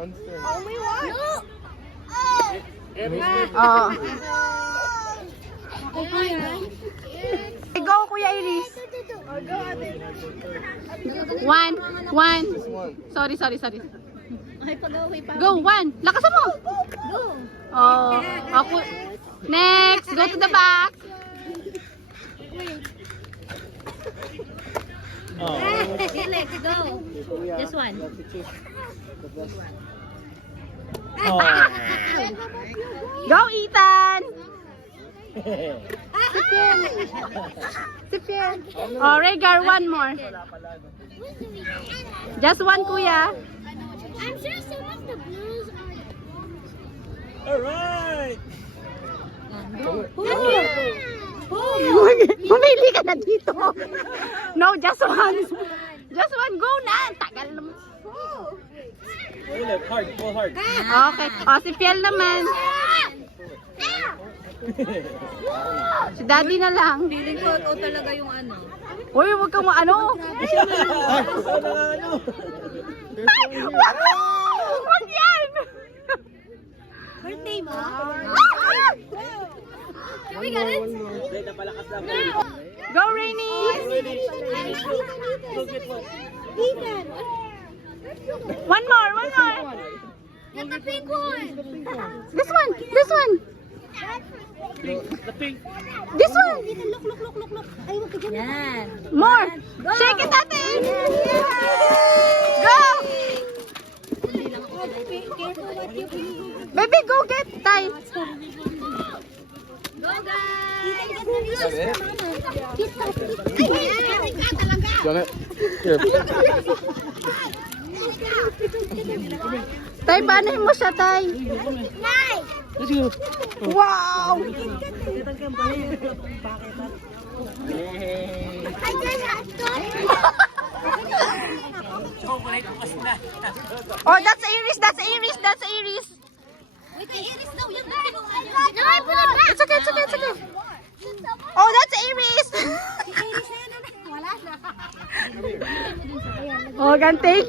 Monster. Only one. No. Oh. Go, Kuya Iris. One. This one. Sorry. Okay, pag-away pa. Go, one. Lakasan mo. Go. Oh, ako. Next, go to the back. Let's go. Just one. Go, Ethan. Oh, Rhaegar, one more. Just one, Kuya. I'm sure some of the blues are. Alright! Pumili ka na dito. No, just one. Just one. Go na. Tagal naman. Hard, pull hard. Okay. O, si Fiel naman. Si Daddy na lang. Feeling ko ikaw talaga yung ano. Uy, huwag kang ano. Huwag yan. Birthday mo? Go, Rainy. Ethan. One more. Get the pink one. This one. This one. Look. Ay, wag ka dyan. Yan. More. Shake it, ate. Go. Careful what you eat. Baby, go get Tay. Go, guys. Is that it? Ay, Done it? Here. Tay, banahin mo siya, Tay. Nice. Let's go. Wow. I just had Oh, that's Iris. Wait, kay Iris daw. Yan na kinuha niya. No, I put it back. It's okay. Oh, that's Iris. Iris na yan. Wala na. Oh, gan, thank you.